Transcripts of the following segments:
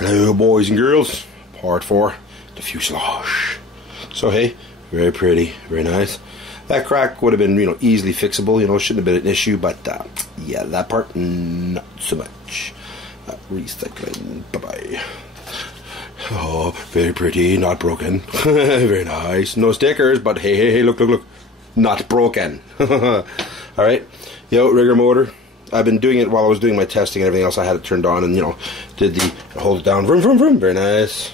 Hello boys and girls, part 4, the fuselage. So hey, very pretty, very nice. That crack would have been, easily fixable, shouldn't have been an issue, but yeah, that part, not so much. Recycling, bye-bye. Oh, very pretty, not broken. Very nice. No stickers, but hey, look, not broken. Alright, rigger motor. I've been doing it while I was doing my testing and everything else. I had it turned on and, did the hold it down, vroom, vroom, vroom, very nice.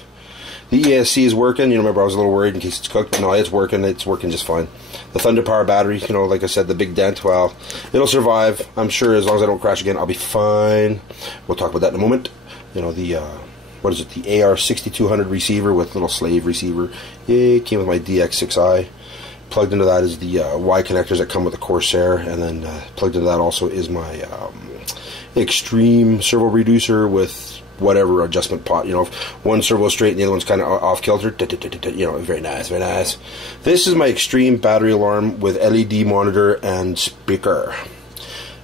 The ESC is working. Remember I was a little worried in case it's cooked, but no, it's working just fine. The Thunder Power battery, like I said, the big dent, well, it'll survive. I'm sure as long as I don't crash again, I'll be fine. We'll talk about that in a moment. The, what is it, the AR6200 receiver with little slave receiver. It came with my DX6i. Plugged into that is the Y connectors that come with the Corsair, and then plugged into that also is my Xtreme servo reducer with whatever adjustment pot. One servo straight and the other one's kind of off kilter. Very nice, very nice. This is my Xtreme battery alarm with LED monitor and speaker.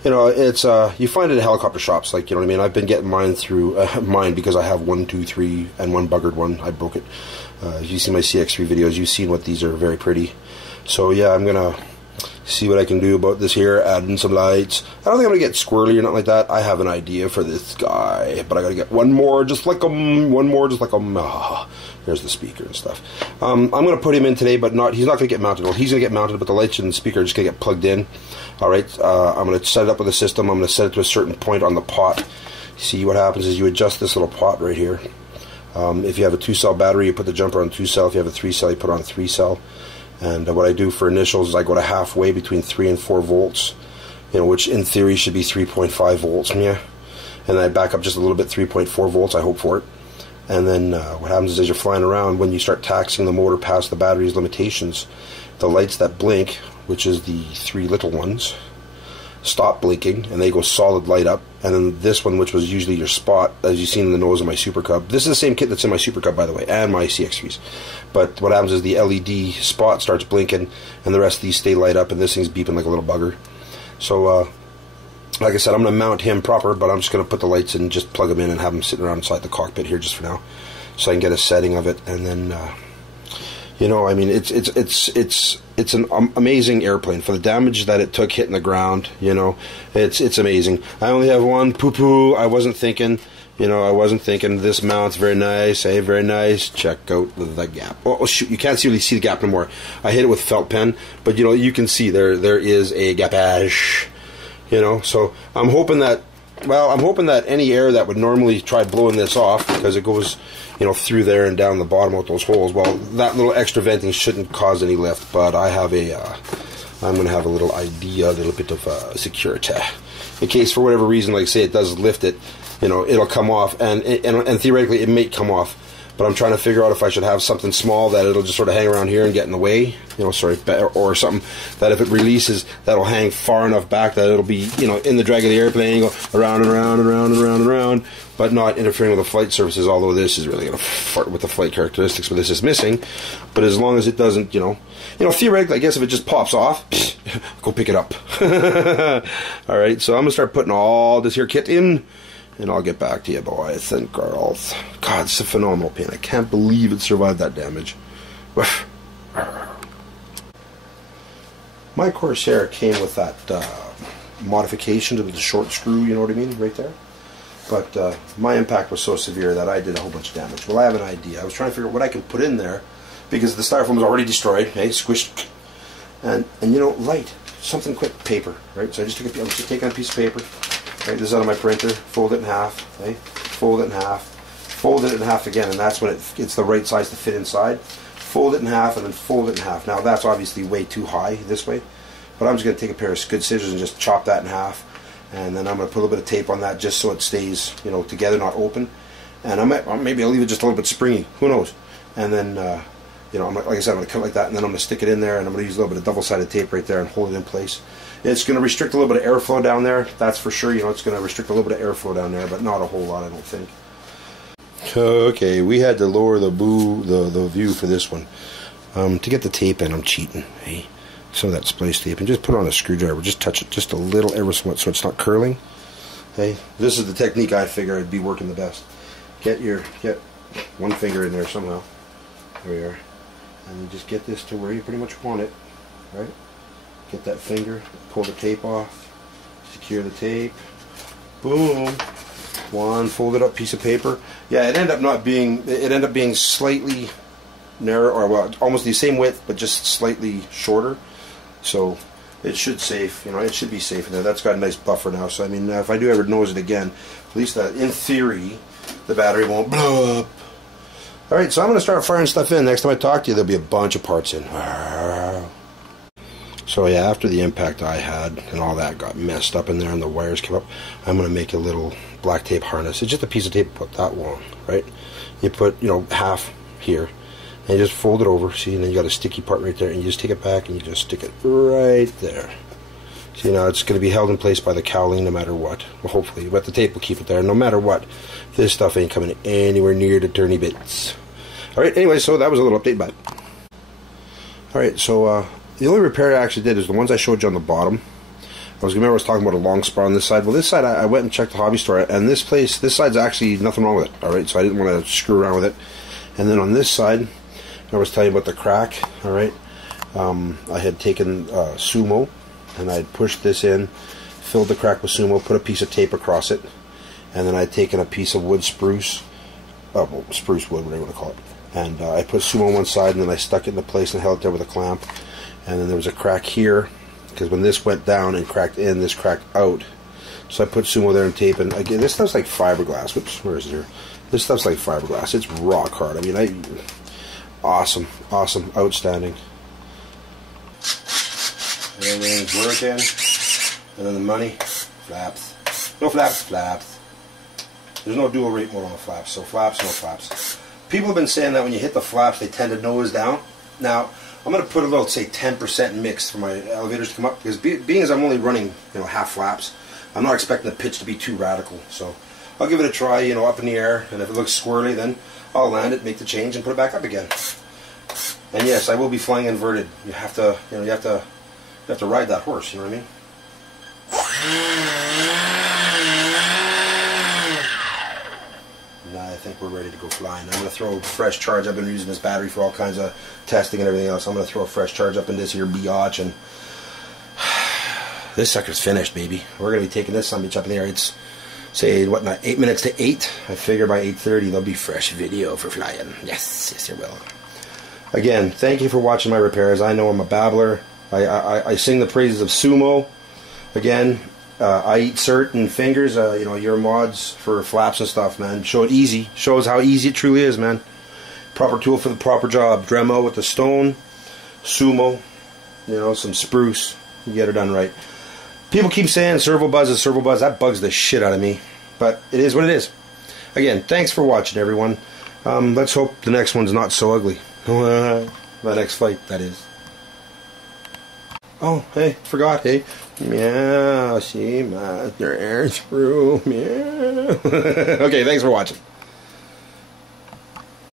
It's you find it at helicopter shops, like, I've been getting mine through mine because I have 1, 2, 3, and one buggered one. I broke it. You see my CX3 videos, you've seen what these are, very pretty. So yeah, I'm gonna see what I can do about this here, adding some lights. I don't think I'm gonna get squirrely or nothing like that. I have an idea for this guy, but I gotta get one more just like him. There's the speaker and stuff. I'm gonna put him in today, but he's not gonna get mounted. Well, he's gonna get mounted, but the lights and the speaker are just gonna get plugged in. Alright, I'm gonna set it up with the system. I'm gonna set it to a certain point on the pot. See, what happens is you adjust this little pot right here. If you have a 2-cell battery, you put the jumper on 2-cell. If you have a 3-cell, you put it on 3-cell. And what I do for initials is I go to halfway between 3 and 4 volts, which in theory should be 3.5 volts, yeah. And then I back up just a little bit, 3.4 volts, I hope for it. And then what happens is as you're flying around, when you start taxing the motor past the battery's limitations, the lights that blink, which is the 3 little ones, stop blinking and they go solid light up. And then this one, which was usually your spot, as you've seen in the nose of my Super Cub, this is the same kit that's in my Super Cub, by the way, and my CX3s. But what happens is the LED spot starts blinking and the rest of these stay light up, and this thing's beeping like a little bugger. So like I said, I'm going to mount him proper, but I'm just going to put the lights in, just plug them in and have them sitting around inside the cockpit here just for now, so I can get a setting of it. And then it's an amazing airplane for the damage that it took hitting the ground. It's amazing. I only have one poo-poo. I wasn't thinking. This mount's very nice. Hey, very nice. Check out the gap. Oh shoot, you can't really see the gap anymore. I hit it with felt pen, but you can see there is a gapage. So I'm hoping that any air that would normally try blowing this off, because it goes through there and down the bottom of those holes, well, that little extra venting shouldn't cause any lift. But I have I'm going to have a little idea, a little bit of security, in case for whatever reason, like say it does lift it, it'll come off, and theoretically it may come off. But I'm trying to figure out if I should have something small that it'll just sort of hang around here and get in the way, or something that if it releases, that'll hang far enough back that it'll be, in the drag of the airplane, go around and around and around and around and around, but not interfering with the flight surfaces, although this is really going to fart with the flight characteristics, but this is missing. But as long as it doesn't, theoretically, I guess if it just pops off, go pick it up. Alright, so I'm going to start putting all this here kit in, and I'll get back to you, boys and girls. God, it's a phenomenal paint. I can't believe it survived that damage. My Corsair came with that modification to the short screw, you know what I mean, right there. But my impact was so severe that I did a whole bunch of damage. Well, I have an idea. I was trying to figure out what I could put in there, because the styrofoam was already destroyed, hey, squished. And light, something quick, paper, right? So I'm just taking a piece of paper. Right, this is out of my printer, fold it in half, okay? Fold it in half, fold it in half again, and that's when it's the right size to fit inside. Fold it in half and then fold it in half. Now that's obviously way too high this way, but I'm just going to take a pair of good scissors and just chop that in half, and then I'm going to put a little bit of tape on that just so it stays, together, not open. And maybe I'll leave it just a little bit springy, who knows? And then, like I said, I'm going to cut it like that, and then I'm going to stick it in there, and I'm going to use a little bit of double-sided tape right there and hold it in place. It's going to restrict a little bit of airflow down there, that's for sure. It's going to restrict a little bit of airflow down there, but not a whole lot, I don't think. Okay, we had to lower the view for this one. To get the tape in, I'm cheating. Hey, some of that splice tape, and just put on a screwdriver. Just touch it just a little, ever so much, so it's not curling. Hey, this is the technique I figure I'd be working the best. get one finger in there somehow. There we are. And you just get this to where you pretty much want it, right? Get that finger, pull the tape off, secure the tape, boom. One folded up piece of paper. Yeah, it ended up being slightly narrow, or well, almost the same width, but just slightly shorter. So it should safe, it should be safe in there. That's got a nice buffer now. So I mean, if I do ever nose it again, at least in theory, the battery won't blow up. All right, so I'm going to start firing stuff in. Next time I talk to you, there'll be a bunch of parts in. So yeah, after the impact I had and all that got messed up in there and the wires came up, I'm going to make a little black tape harness. It's just a piece of tape about that long, right? You put, half here, and you just fold it over, see, and then you got a sticky part right there, and you just take it back and you just stick it right there. See, now it's going to be held in place by the cowling no matter what. Well, hopefully, but the tape will keep it there no matter what. This stuff ain't coming anywhere near the turny bits. Alright, anyway, so that was a little update, but alright, so the only repair I actually did is the ones I showed you on the bottom. I was talking about a long spar on this side. Well, this side I went and checked the hobby store, and this side's actually nothing wrong with it. Alright, so I didn't want to screw around with it. And then on this side, I was telling you about the crack. Alright, I had taken Sumo, and I had pushed this in, filled the crack with Sumo, put a piece of tape across it, and then I had taken a piece of wood spruce, spruce wood, whatever you want to call it, and I put Sumo on one side, and then I stuck it into place and held it there with a clamp. And then there was a crack here, because when this went down and cracked in, this cracked out. So I put Sumo there and tape, and again, this stuff's like fiberglass. Whoops, where is it here? This stuff's like fiberglass. It's rock hard. I mean, awesome, outstanding. Everything's working. And then the money, flaps. No flaps, flaps. There's no dual rate mode on the flaps, so flaps, no flaps. People have been saying that when you hit the flaps, they tend to nose down. Now, I'm going to put a little, say, 10% mix for my elevators to come up, because being as I'm only running, half flaps, I'm not expecting the pitch to be too radical. So I'll give it a try, up in the air, and if it looks squirrely, then I'll land it, make the change, and put it back up again. And yes, I will be flying inverted. You have to, you have to ride that horse. You know what I mean? I think we're ready to go flying. I'm going to throw a fresh charge. I've been using this battery for all kinds of testing and everything else. I'm going to throw a fresh charge up in this here biatch, and this sucker's finished, baby. We're going to be taking this sumbitch up in the air. It's, say, 8 minutes to 8. I figure by 8:30 there'll be fresh video for flying. Yes, there will. Again, thank you for watching my repairs. I know I'm a babbler. I sing the praises of Sumo. Again, I eat certain fingers, your mods for flaps and stuff, man. Show it easy. Shows how easy it truly is, man. Proper tool for the proper job. Dremel with the stone, Sumo, some spruce. You get it done right. People keep saying servo buzz is servo buzz. That bugs the shit out of me. But it is what it is. Again, thanks for watching, everyone. Let's hope the next one's not so ugly. The next fight, that is. Oh, hey, forgot, hey. Meow, see, master air through, meow. Okay, thanks for watching.